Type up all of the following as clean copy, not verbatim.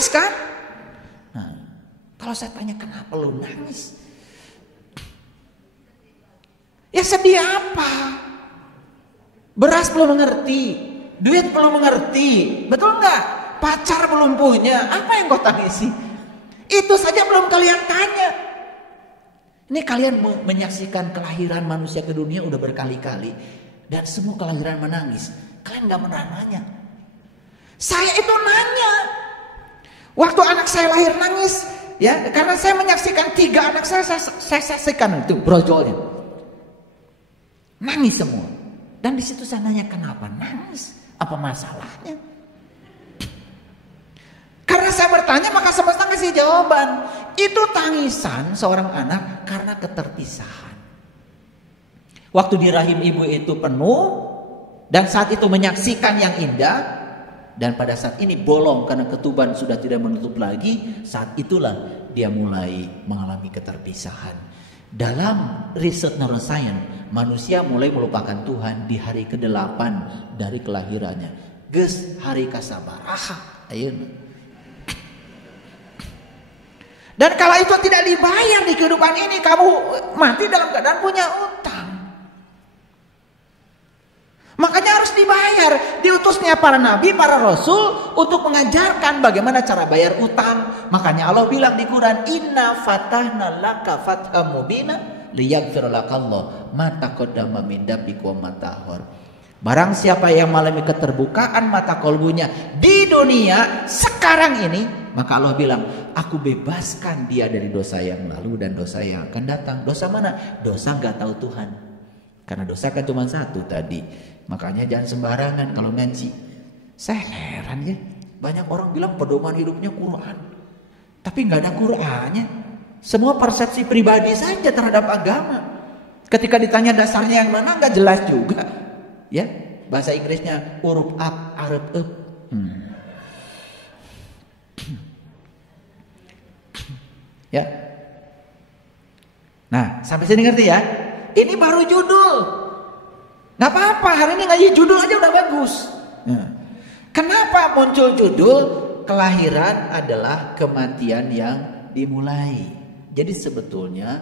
nangis kan? Nah, kalau saya tanya kenapa lu nangis? Ya sedih apa? Beras belum mengerti, duit belum mengerti, betul nggak? Pacar belum punya, apa yang kau tangisi? Itu saja belum kalian tanya. Ini kalian menyaksikan kelahiran manusia ke dunia udah berkali-kali, dan semua kelahiran menangis. Kalian nggak pernah nanya. Saya itu nanya. Waktu anak saya lahir nangis, ya, karena saya menyaksikan 3 anak saya saksikan itu brojolnya. Nangis semua. Dan di situ saya nanya kenapa nangis? Apa masalahnya? Karena saya bertanya maka semesta kasih jawaban. Itu tangisan seorang anak karena keterpisahan. Waktu di rahim ibu itu penuh dan saat itu menyaksikan yang indah. Dan pada saat ini bolong karena ketuban sudah tidak menutup lagi. Saat itulah dia mulai mengalami keterpisahan. Dalam riset neuroscience, manusia mulai melupakan Tuhan di hari ke-8 dari kelahirannya. Geus hari kasabaraha ayeuna. Dan kalau itu tidak dibayar di kehidupan ini, kamu mati dalam keadaan punya utang. Makanya harus dibayar. Diutusnya para nabi, para rasul untuk mengajarkan bagaimana cara bayar utang. Makanya Allah bilang di Quran, Inna fatahna laka fatham mubina liyaghfir lakallah ma taqaddama min dambika wa ma ta'akhkhar. Barang siapa yang mengalami keterbukaan mata kolbunya di dunia sekarang ini, maka Allah bilang, aku bebaskan dia dari dosa yang lalu dan dosa yang akan datang. Dosa mana? Dosa gak tahu Tuhan. Karena dosa kan cuma satu tadi. Makanya jangan sembarangan kalau ngaji. Saya heran ya, banyak orang bilang pedoman hidupnya Quran, tapi nggak ada Qurannya. Semua persepsi pribadi saja terhadap agama. Ketika ditanya dasarnya yang mana nggak jelas juga. Ya, bahasa Inggrisnya huruf up, arab up. Ya. Nah, sampai sini ngerti ya? Ini baru judul. Gak apa-apa, hari ini ngaji judul aja udah bagus. Nah, kenapa muncul judul kelahiran adalah kematian yang dimulai? Jadi sebetulnya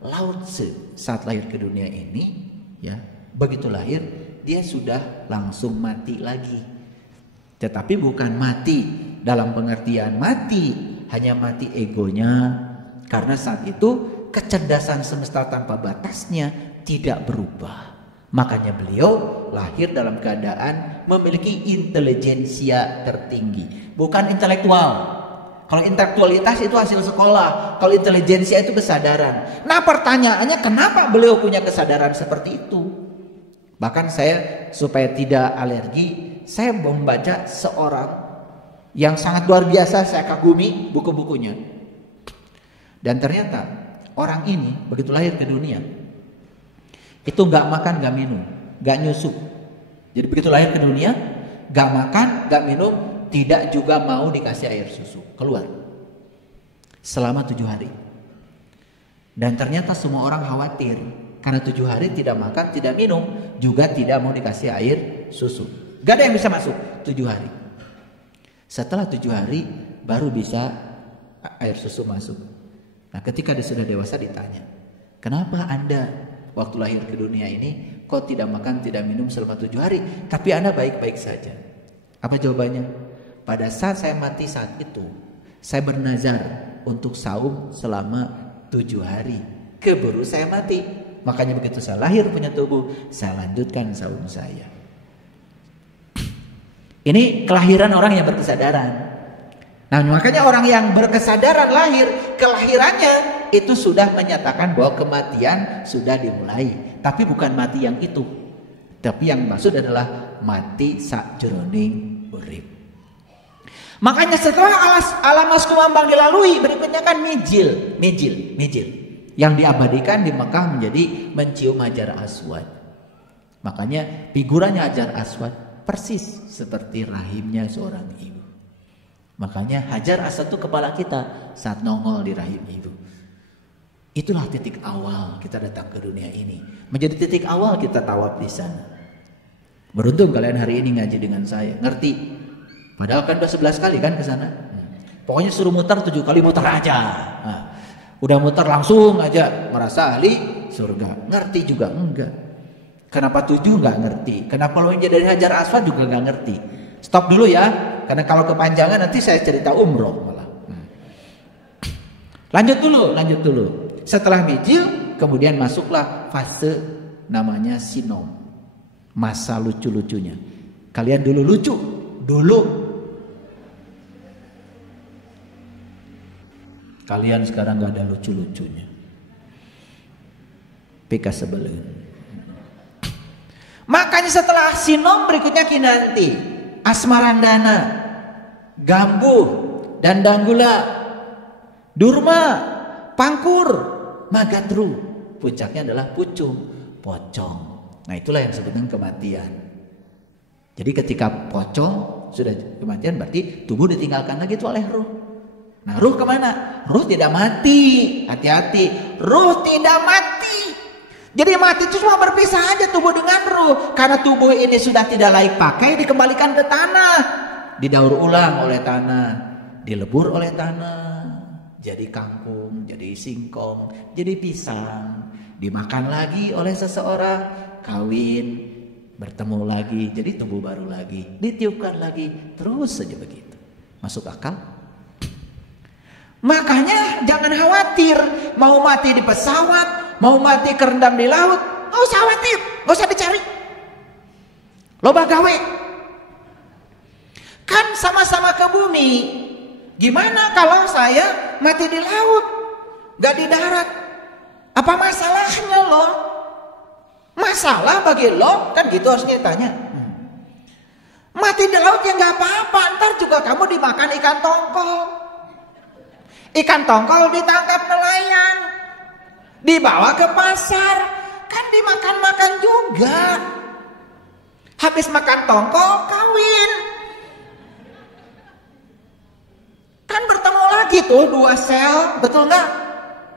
Lao Tzu saat lahir ke dunia ini, ya, begitu lahir dia sudah langsung mati lagi. Tetapi bukan mati dalam pengertian mati, hanya mati egonya. Karena saat itu kecerdasan semesta tanpa batasnya tidak berubah. Makanya beliau lahir dalam keadaan memiliki intelijensia tertinggi. Bukan intelektual. Kalau intelektualitas itu hasil sekolah. Kalau intelijensia itu kesadaran. Nah pertanyaannya kenapa beliau punya kesadaran seperti itu? Bahkan saya supaya tidak alergi, saya membaca seorang yang sangat luar biasa, saya kagumi buku-bukunya. Dan ternyata orang ini begitu lahir ke dunia itu gak makan, gak minum, gak nyusu. Jadi begitu lahir ke dunia, gak makan, gak minum, tidak juga mau dikasih air susu. Keluar selama 7 hari. Dan ternyata semua orang khawatir karena 7 hari tidak makan, tidak minum, juga tidak mau dikasih air susu. Gak ada yang bisa masuk 7 hari. Setelah 7 hari baru bisa air susu masuk. Nah ketika dia sudah dewasa ditanya, kenapa Anda waktu lahir ke dunia ini kok tidak makan, tidak minum selama 7 hari, tapi Anda baik-baik saja? Apa jawabannya? Pada saat saya mati saat itu, saya bernazar untuk saum selama 7 hari. Keburu saya mati. Makanya begitu saya lahir punya tubuh, saya lanjutkan saum saya. Ini kelahiran orang yang berkesadaran. Nah makanya orang yang berkesadaran lahir, kelahirannya itu sudah menyatakan bahwa kematian sudah dimulai. Tapi bukan mati yang itu, tapi yang maksud adalah mati sakjroning urip. Makanya setelah alam kumambang dilalui, berikutnya kan mijil yang diabadikan di Mekah menjadi mencium Hajar Aswad. Makanya figurannya Hajar Aswad persis seperti rahimnya seorang ibu. Makanya Hajar Aswad itu kepala kita saat nongol di rahim ibu. Itulah titik awal kita datang ke dunia ini. Menjadi titik awal kita tawaf di sana. Beruntung kalian hari ini ngaji dengan saya, ngerti. Padahal kan udah 11 kali kan ke sana. Pokoknya suruh muter 7 kali muter aja. Nah, udah muter langsung aja merasa ahli surga. Ngerti juga enggak. Kenapa 7 enggak ngerti. Kenapa loncat dari Hajar Aswad juga enggak ngerti. Stop dulu ya. Karena kalau kepanjangan nanti saya cerita umroh malah. Lanjut dulu. Setelah mijil kemudian masuklah fase namanya sinom. Masa lucu-lucunya. Kalian dulu lucu. Dulu. Kalian sekarang gak ada lucu-lucunya. PK sebelum. Makanya setelah sinom berikutnya kinanti, asmarandana, gambuh, dandanggula, durma, pangkur, magatru. Puncaknya adalah pucung, pocong. Nah itulah yang disebut dengan kematian. Jadi ketika pocong sudah kematian berarti tubuh ditinggalkan lagi itu oleh ruh. Nah ruh kemana? Ruh tidak mati. Hati-hati. Ruh tidak mati. Jadi mati itu cuma berpisah aja tubuh dengan ruh. Karena tubuh ini sudah tidak layak pakai, dikembalikan ke tanah. Didaur ulang oleh tanah. Dilebur oleh tanah. Jadi kangkung, jadi singkong, jadi pisang. Dimakan lagi oleh seseorang. Kawin. Bertemu lagi. Jadi tubuh baru lagi. Ditiupkan lagi. Terus saja begitu. Masuk akal? Makanya jangan khawatir mau mati di pesawat, mau mati kerendam di laut, nggak usah khawatir, nggak usah dicari. Loba gawe, kan sama-sama ke bumi. Gimana kalau saya mati di laut, nggak di darat? Apa masalahnya lo? Masalah bagi lo kan gitu harusnya tanya. Mati di laut ya nggak apa-apa, ntar juga kamu dimakan ikan tongkol. Ikan tongkol ditangkap nelayan, dibawa ke pasar, kan dimakan-makan juga. Habis makan tongkol kawin, kan bertemu lagi tuh 2 sel, betul nggak?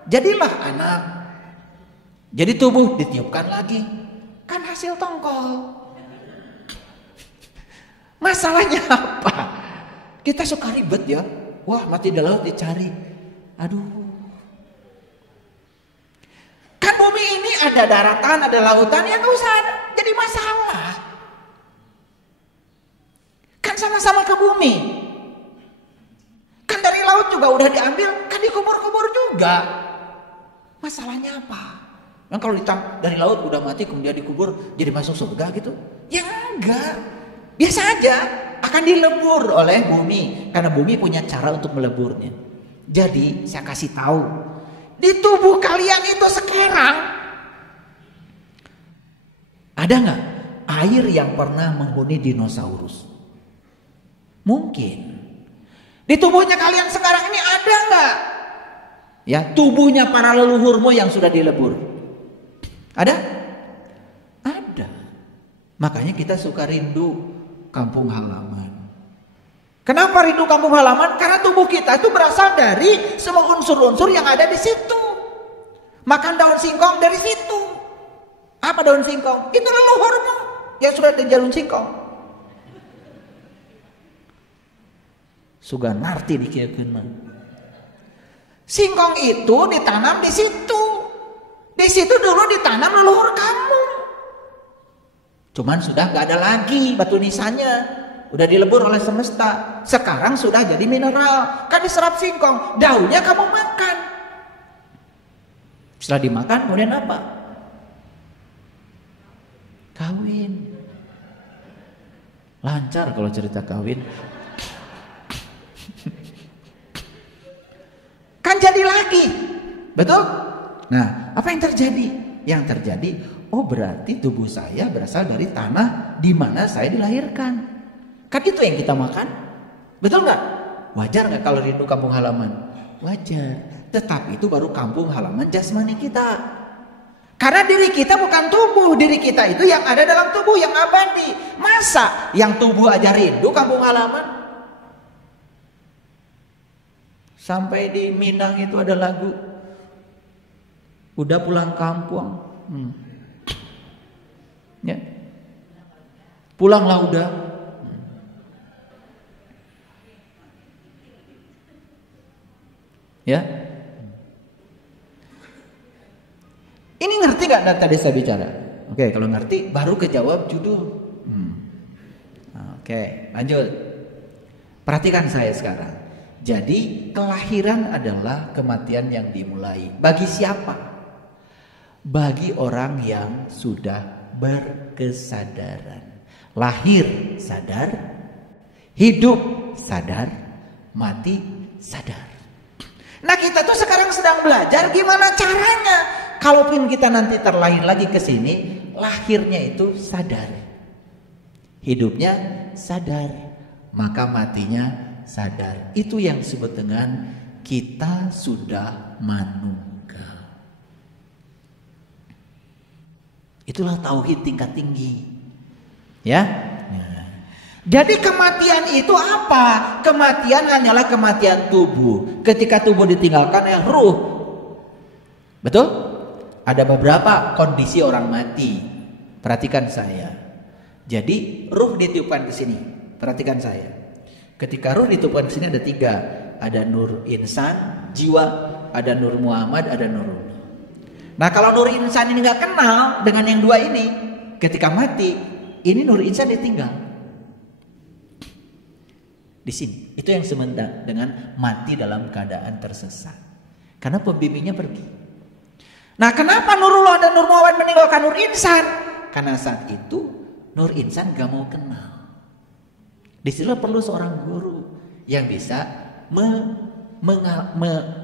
Jadilah anak. Jadi tubuh ditiupkan lagi, kan hasil tongkol. Masalahnya apa? Kita suka ribet ya. Wah mati di laut dicari. Aduh. Kan bumi ini ada daratan, ada lautan, ya gak usah jadi masalah. Kan sama-sama ke bumi. Kan dari laut juga udah diambil, kan dikubur-kubur juga. Masalahnya apa? Kan kalau dari laut udah mati kemudian dikubur jadi masuk surga gitu? Ya enggak. Biasa aja. Akan dilebur oleh bumi karena bumi punya cara untuk meleburnya. Jadi saya kasih tahu di tubuh kalian itu sekarang ada nggak air yang pernah menghuni dinosaurus? Mungkin di tubuhnya kalian sekarang ini ada nggak ya tubuhnya para leluhurmu yang sudah dilebur? Ada? Ada. Makanya kita suka rindu kampung halaman. Kenapa rindu kampung halaman? Karena tubuh kita itu berasal dari semua unsur-unsur yang ada di situ. Makan daun singkong dari situ. Apa daun singkong? Itu leluhurmu yang sudah di daun singkong. Suga narti dikirakan. Singkong itu ditanam di situ. Di situ dulu ditanam leluhur kamu. Cuman sudah gak ada lagi batu nisannya. Udah dilebur oleh semesta. Sekarang sudah jadi mineral. Kan diserap singkong. Daunnya kamu makan. Setelah dimakan kemudian apa? Kawin. Lancar kalau cerita kawin. Kan jadi lagi. Betul? Nah apa yang terjadi? Yang terjadi, oh berarti tubuh saya berasal dari tanah di mana saya dilahirkan. Kan itu yang kita makan. Betul nggak? Wajar nggak kalau rindu kampung halaman? Wajar. Tetapi itu baru kampung halaman jasmani kita. Karena diri kita bukan tubuh. Diri kita itu yang ada dalam tubuh yang abadi. Masa yang tubuh aja rindu kampung halaman? Sampai di Minang itu ada lagu. Udah pulang kampung. Ya. Pulanglah udah. Ya. Ini ngerti gak tadi saya bicara? Oke, kalau ngerti baru kejawab judul. Oke, lanjut. Perhatikan saya sekarang. Jadi kelahiran adalah kematian yang dimulai. Bagi siapa? Bagi orang yang sudah berkesadaran. Lahir sadar, hidup sadar, mati sadar. Nah, kita tuh sekarang sedang belajar gimana caranya. Kalaupun kita nanti terlahir lagi ke sini, lahirnya itu sadar. Hidupnya sadar, maka matinya sadar. Itu yang disebut dengan kita sudah manunggal. Itulah tauhid tingkat tinggi. Ya. Jadi kematian itu apa? Kematian hanyalah kematian tubuh. Ketika tubuh ditinggalkan ya ruh. Betul? Ada beberapa kondisi orang mati. Perhatikan saya. Jadi ruh ditiupkan ke sini. Perhatikan saya. Ketika ruh ditiupkan ke sini ada 3. Ada nur insan, jiwa, ada nur Muhammad, ada nurullah. Nah, kalau nur insan ini nggak kenal dengan yang 2 ini, ketika mati, ini nur insan ditinggal. Di sini. Itu yang sementara dengan mati dalam keadaan tersesat. Karena pembimbingnya pergi. Nah, kenapa Nurullah dan Nur Muhammad meninggalkan Nur Insan? Karena saat itu Nur Insan gak mau kenal. Disitulah perlu seorang guru yang bisa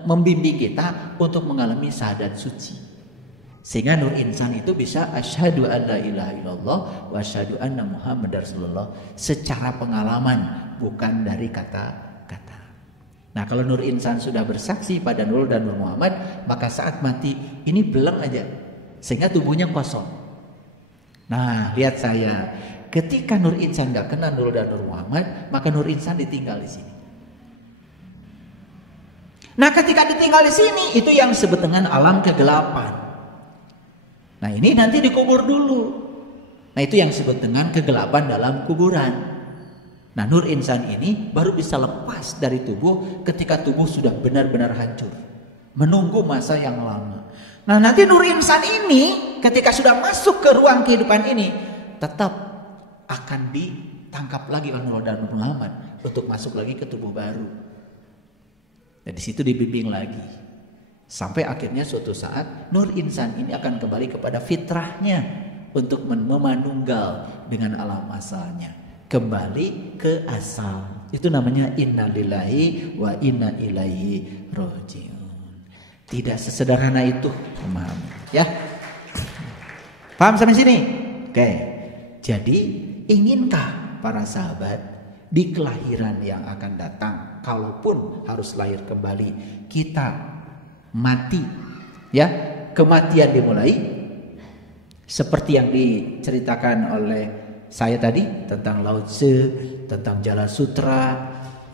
membimbing kita untuk mengalami syahadat suci. Sehingga Nur Insan itu bisa asyhadu an la ilaha illallah wa asyhadu anna Muhammadar Rasulullah secara pengalaman, bukan dari kata-kata. Nah, kalau Nur Insan sudah bersaksi pada Nur dan Nur Muhammad, maka saat mati ini beleng aja, sehingga tubuhnya kosong. Nah, lihat saya, ketika Nur Insan gak kenal Nur dan Nur Muhammad, maka Nur Insan ditinggal di sini. Nah, ketika ditinggal di sini, itu yang disebut dengan alam kegelapan. Nah, ini nanti dikubur dulu. Nah, itu yang disebut dengan kegelapan dalam kuburan. Nah, Nur Insan ini baru bisa lepas dari tubuh ketika tubuh sudah benar-benar hancur. Menunggu masa yang lama. Nah, nanti Nur Insan ini ketika sudah masuk ke ruang kehidupan ini, tetap akan ditangkap lagi oleh Nur dan Nur Muhammad untuk masuk lagi ke tubuh baru. Dan di situ dibimbing lagi. Sampai akhirnya suatu saat Nur Insan ini akan kembali kepada fitrahnya untuk memanunggal dengan alam asalnya. Kembali ke asal. Itu namanya innalillahi wa inna ilaihi rajiun. Tidak sesederhana itu, paham ya? Paham sampai sini? Oke. Jadi, inginkah para sahabat di kelahiran yang akan datang, kalaupun harus lahir kembali, kita mati, ya, kematian dimulai seperti yang diceritakan oleh saya tadi tentang Lao Tse, tentang Jala Sutra,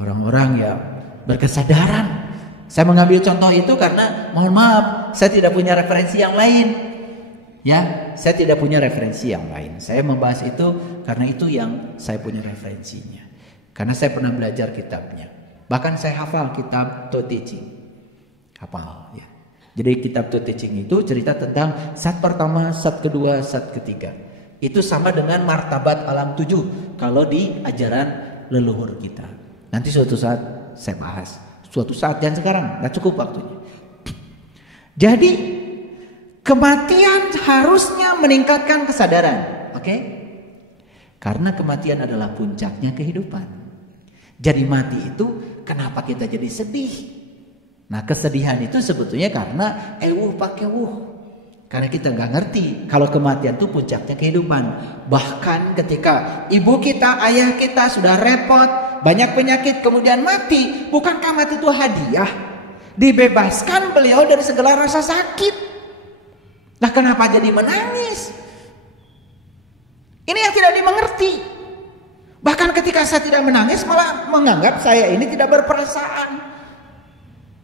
orang-orang yang berkesadaran. Saya mengambil contoh itu karena mohon maaf, saya tidak punya referensi yang lain. Ya, saya tidak punya referensi yang lain. Saya membahas itu karena itu yang saya punya referensinya. Karena saya pernah belajar kitabnya. Bahkan saya hafal kitab To Teaching. Hafal ya. Jadi kitab To Teaching itu cerita tentang sat pertama, sat kedua, sat ketiga. Itu sama dengan martabat alam 7 kalau di ajaran leluhur kita. Nanti suatu saat saya bahas. Suatu saat, jangan sekarang, gak cukup waktunya. Jadi kematian harusnya meningkatkan kesadaran. Oke? Karena kematian adalah puncaknya kehidupan. Jadi mati itu kenapa kita jadi sedih? Nah, kesedihan itu sebetulnya karena pakai karena kita nggak ngerti kalau kematian itu puncaknya kehidupan. Bahkan ketika ibu kita, ayah kita sudah repot, banyak penyakit, kemudian mati, bukankah mati itu hadiah? Dibebaskan beliau dari segala rasa sakit. Nah, kenapa jadi menangis? Ini yang tidak dimengerti. Bahkan ketika saya tidak menangis, malah menganggap saya ini tidak berperasaan.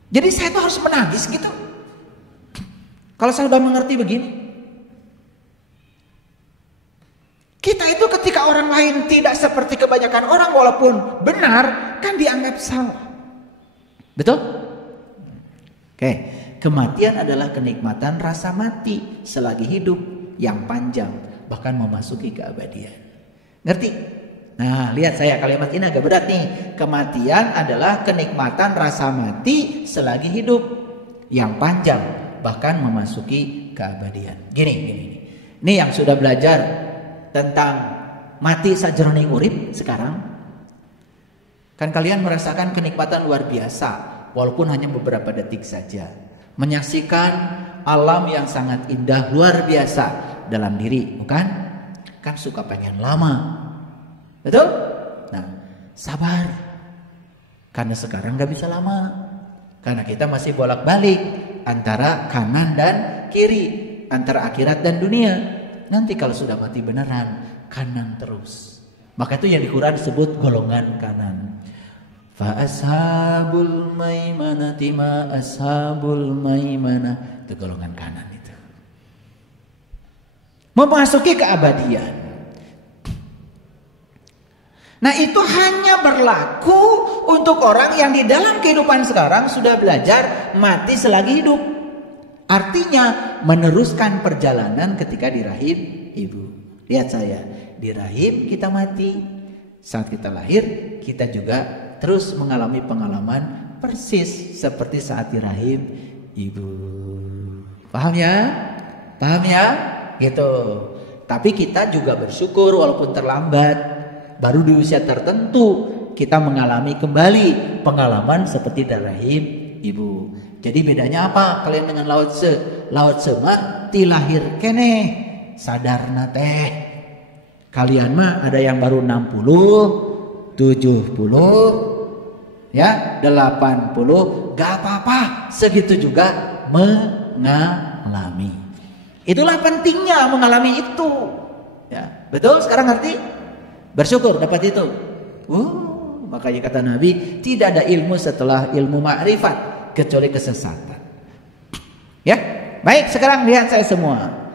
Jadi saya tuh harus menangis gitu. Kalau saya sudah mengerti begini, kita itu ketika orang lain tidak seperti kebanyakan orang walaupun benar, kan dianggap salah. Betul? Oke, kematian adalah kenikmatan rasa mati selagi hidup yang panjang, bahkan memasuki keabadian. Ngerti? Nah, lihat saya kalimat ini agak berat nih. Kematian adalah kenikmatan rasa mati selagi hidup yang panjang, bahkan memasuki keabadian. Gini. Ini yang sudah belajar tentang mati sajroning urip sekarang. Kan kalian merasakan kenikmatan luar biasa. Walaupun hanya beberapa detik saja, menyaksikan alam yang sangat indah luar biasa dalam diri, bukan? Kan suka pengen lama, betul? Nah, sabar, karena sekarang gak bisa lama, karena kita masih bolak-balik antara kanan dan kiri, antara akhirat dan dunia. Nanti kalau sudah mati beneran, kanan terus. Maka itu yang di Quran disebut golongan kanan. Fa ashabul maimanati ma ashabul maimanah, itu golongan kanan itu. Memasuki keabadian. Nah, itu hanya berlaku untuk orang yang di dalam kehidupan sekarang sudah belajar mati selagi hidup. Artinya meneruskan perjalanan ketika di rahim ibu. Lihat saya, di rahim kita mati. Saat kita lahir, kita juga terus mengalami pengalaman persis seperti saat di rahim ibu. Paham ya? Paham ya? Gitu. Tapi kita juga bersyukur walaupun terlambat. Baru di usia tertentu kita mengalami kembali pengalaman seperti di rahim ibu. Jadi bedanya apa kalian dengan Lao Tse? Lao Tse mah ti lahir keneh, sadarna teh. Kalian mah ada yang baru 60, 70, ya 80, gak apa-apa, segitu juga mengalami. Itulah pentingnya mengalami itu, ya betul. Sekarang ngerti? Bersyukur dapat itu. Makanya kata Nabi, tidak ada ilmu setelah ilmu ma'rifat kecuali kesesatan. Ya, baik. Sekarang lihat saya semua.